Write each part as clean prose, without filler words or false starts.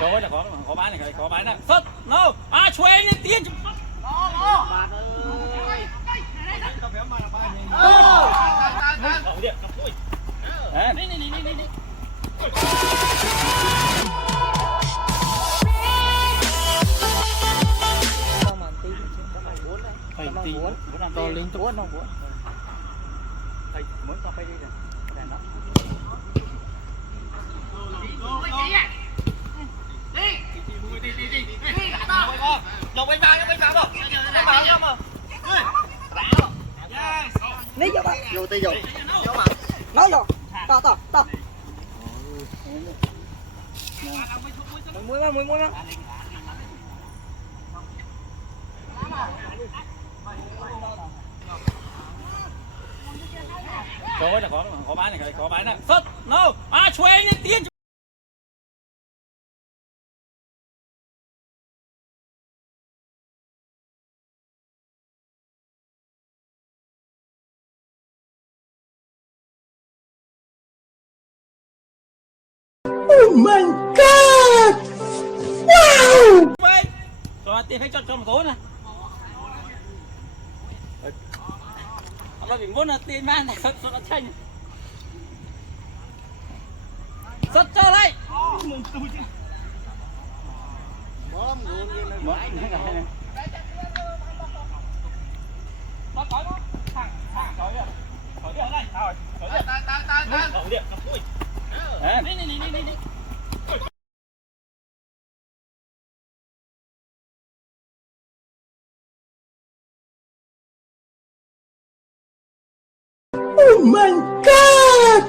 Trời ơi là có bán này, có bán này. Sất, no. À chuối lên tiền. Nó. Bạn ơi. Tao béo mà là ba nhìn. Đậu điện, đậu mũi. Đấy. Đi. Phải tí to liên tục nó muốn. Thầy muốn cho phải đi rồi. Cái này nó. Lộc anh vào không? Anh vào không mà? Ní vô bà. Vô tí vô. Nói vô. To. Muối má. Trời ơi là có bán này, có bán này. Sất, no. À chuối lên tiền. Oh my god! Wow! Cho tiền phải cho một cố này. Nó bị muốn là tiền mang này sất nó chanh. Sất cho đây. Đi. Oh my god!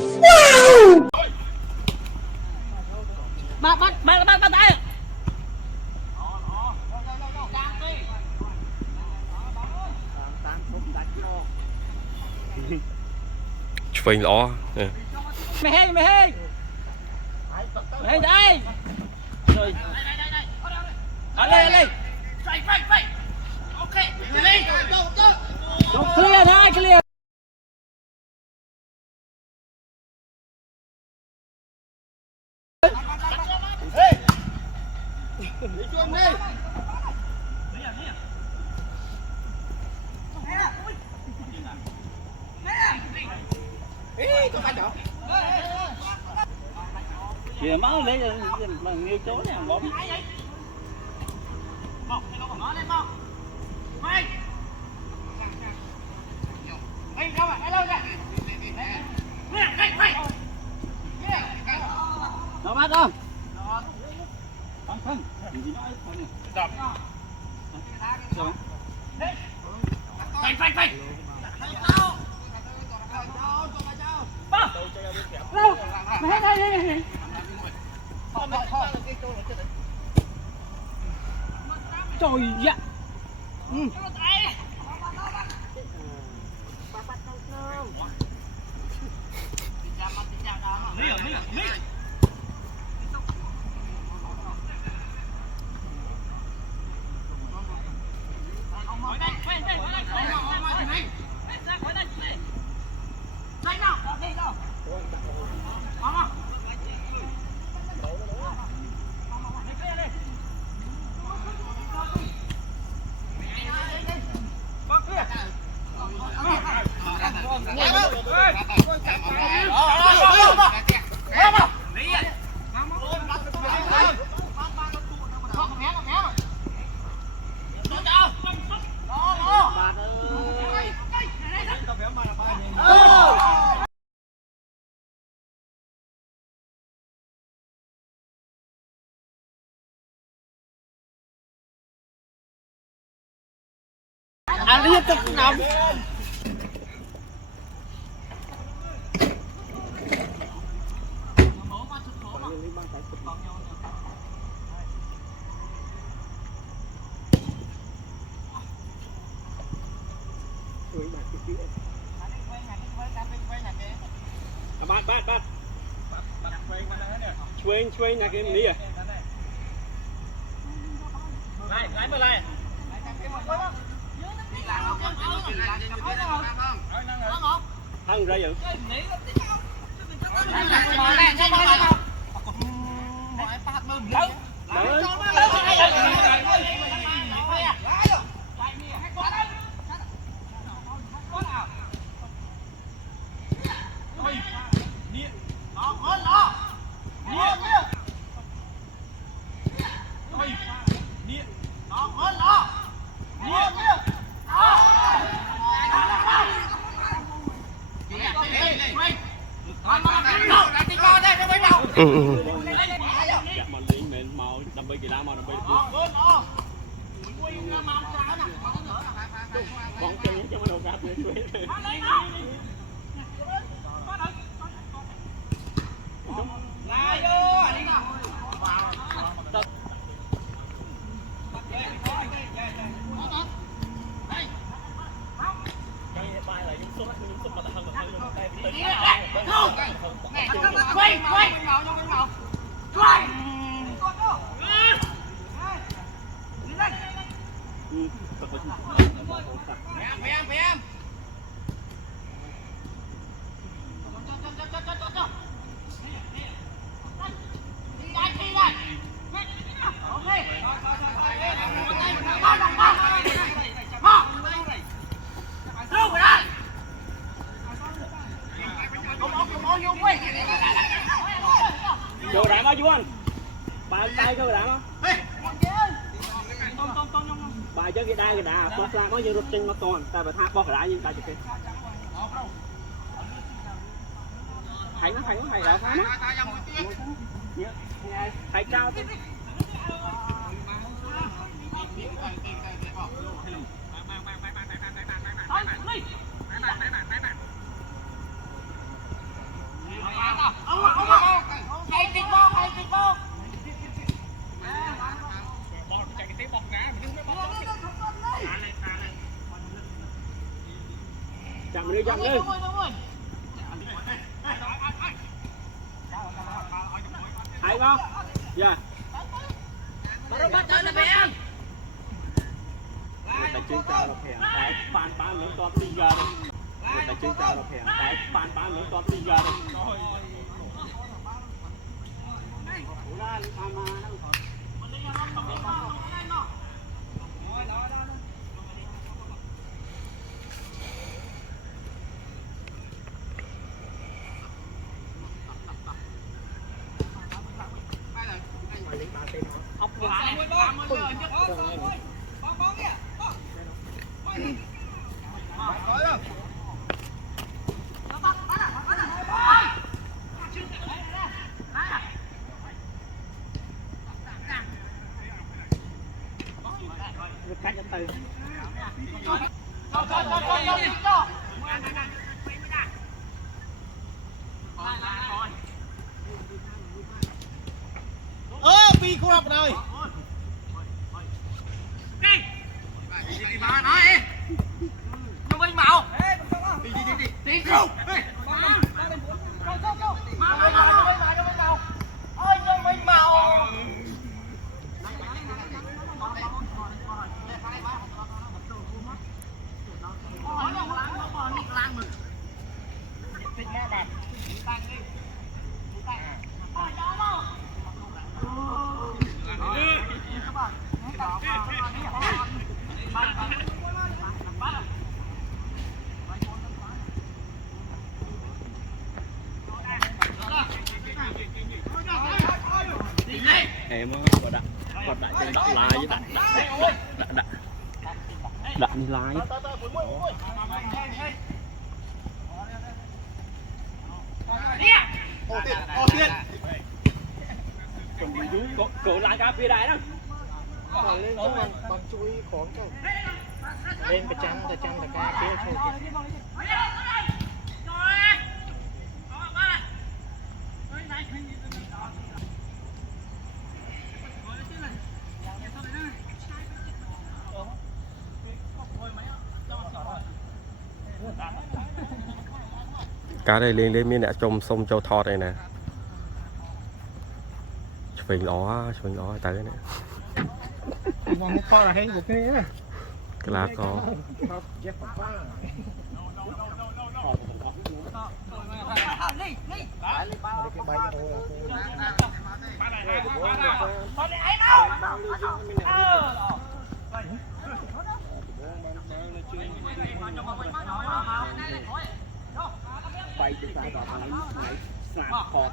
Wow! Bắt tay. Phình lõ. Mày hay đây. Rồi. Đây. Ok. Clear. Đi chuông đi. Có phải đâu. Kìa máu lấy mà nhiều chỗ này bom. Nó bắt không? Không. Đập. Phanh. Đâu? Mày đây. Trời ạ. Lý. Ăn đi tiếp nằm. Bát. Chuyên nhà cái ní à? Lái mà lại. Ăn ra vậy? mà liên mền màu đâm bay kỳ đá màu đâm bay bóng chân cho nó đầu gạt lên vô đá bao nhiêu anh ba tay cho đá không bài chơi cái đá bớt ra có như rút chân nó còn ta phải thác bớt đá như ta chụp thấy nó đá phá nó thấy cao thế chậm đi thấy không dạ người ta chơi cao là phèn cái pan lớn to đi ra đi người ta chơi cao là phèn cái pan lớn to đi ra đi ốc quả này cách từ Pi không học rồi. Đi mà nói đi. Nó bên màu. Đi không. Ôi nó bên màu. em có đặt trên đặt lại với đặt như lái còn đi dưới cổ lại cá phía đại đó Lên cho bằng chui khó cái. Lên cái chăn là cá kia thôi. cá đây lên miếng đã trông sông châu thọt này nè phình ó tới này Mong kho là hay của cái á. cái lá có Đi cái bay rồi bay từ xa vào này sạp khọt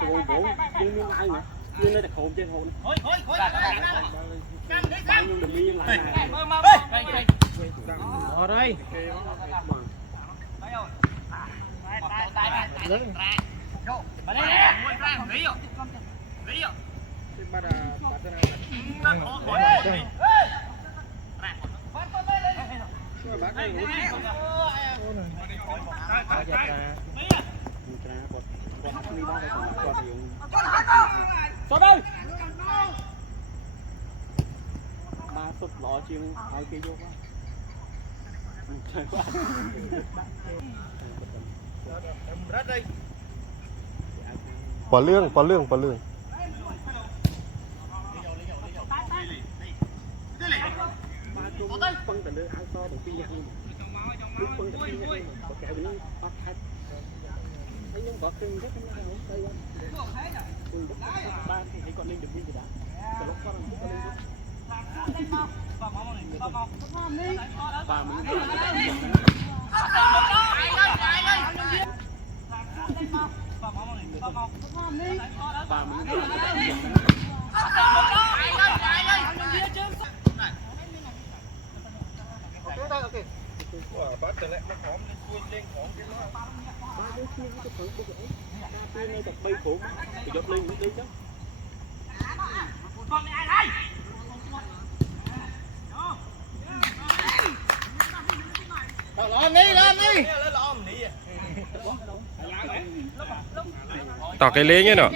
tôi bố như ai mà như nơi đặc hồn trên hồn bao nhiêu đầm yên lại ở đây sao đây ba sụp lọ chiều hai kia vô quá trời quá Bỏ lương phân tình đưa áo so bằng phi nhạc lúc phân tình phi nhạc có kẹo nó bắt khách thấy những có cưng rất là đây cưng rất ba thì thấy con lên được đi gì đã cái lúc con lên và mình bắt trở lại nó khóm lên cua lên khóm cái nó ba đứa kia cái phần cái rễ ta này tập bay khổ thì dọc lên đi chứ con ai đây lên đi tỏ cái lê nhé nọ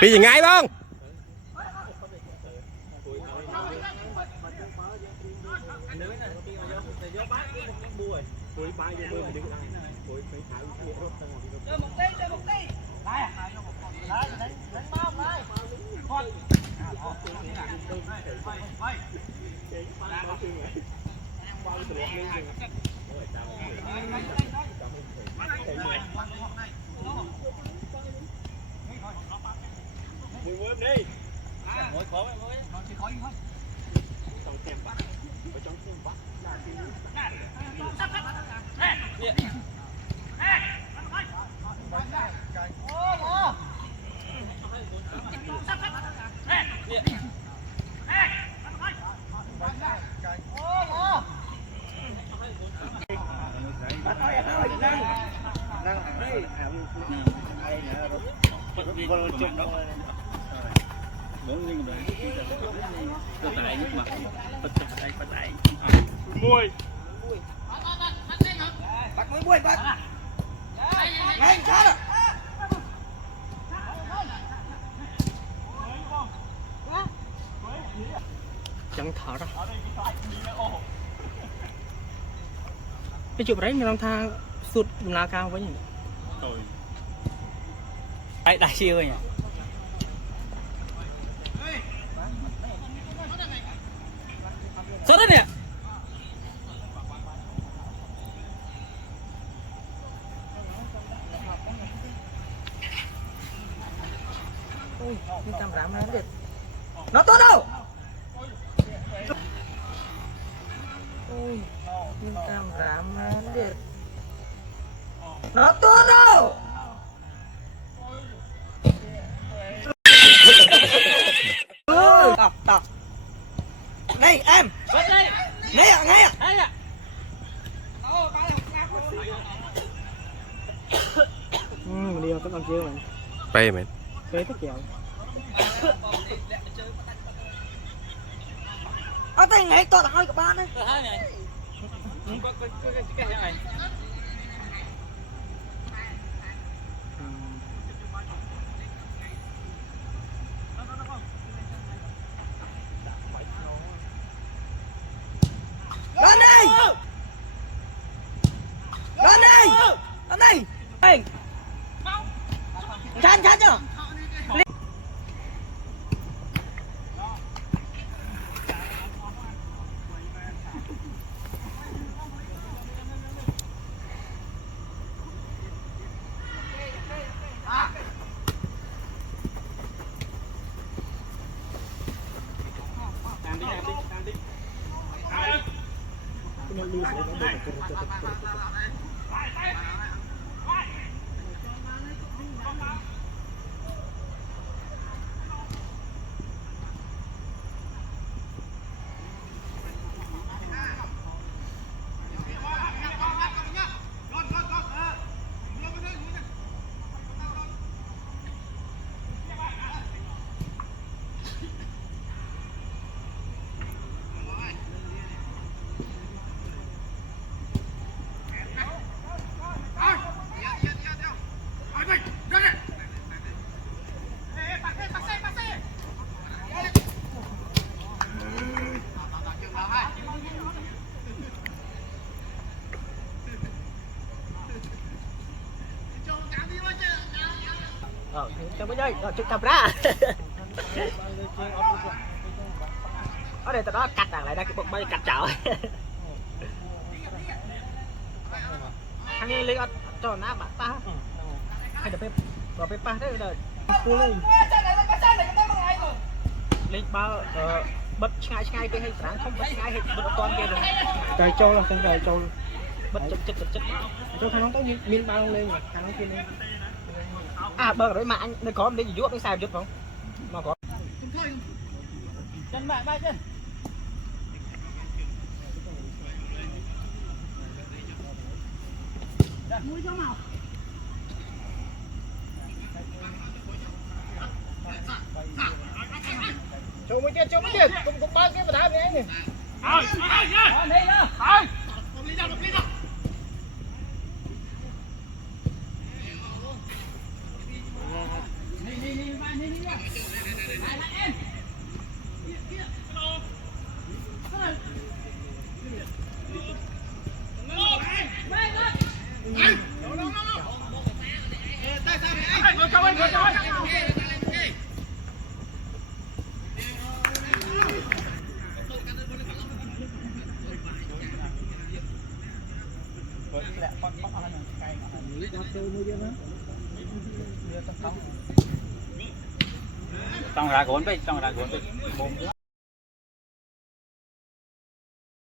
bị gì ngay không đi mỗi khó mới mùi bắt mùi mùi bắt ngay chết rồi chẳng thở ra cái chụp đấy mình làm tha sụt lá cao với nhỉ đấy đại siêu rồi nhỉ sao đấy nè ôi cái camera mà đẹp Nó tốt đâu? ôi cái camera mà đẹp Nó tốt đâu? Đọc. Đây em. Nghe ạ. mình đi vào các con chưa mình bay mày kế tất kèo ở đây ngày to là hơi của ba đấy hai này có cái này lên đi lên đi lên đi mình chán chán chưa Chào mấy ơi, chụp camera. Ở đây tao đó cắt lại đây cái bụng bay cắt chảo. Thằng này lên cho nó bạn ta. Hay được phép vào phép pa đấy rồi. Lên bao bật ngay bên hay sáng không bật ngay hết bật toàn kia rồi. trời trâu là thằng trời trâu Bật chật. cho thằng nó có miên bao lên thằng nó kia lên À bờ đấy mà anh đây có để gì giúp anh xài giúp không? Mà có. chân bạn ba chân mũi cho màu Châu mới chết, cũng bao cái đá này này. đây đó trong ra cuốn đi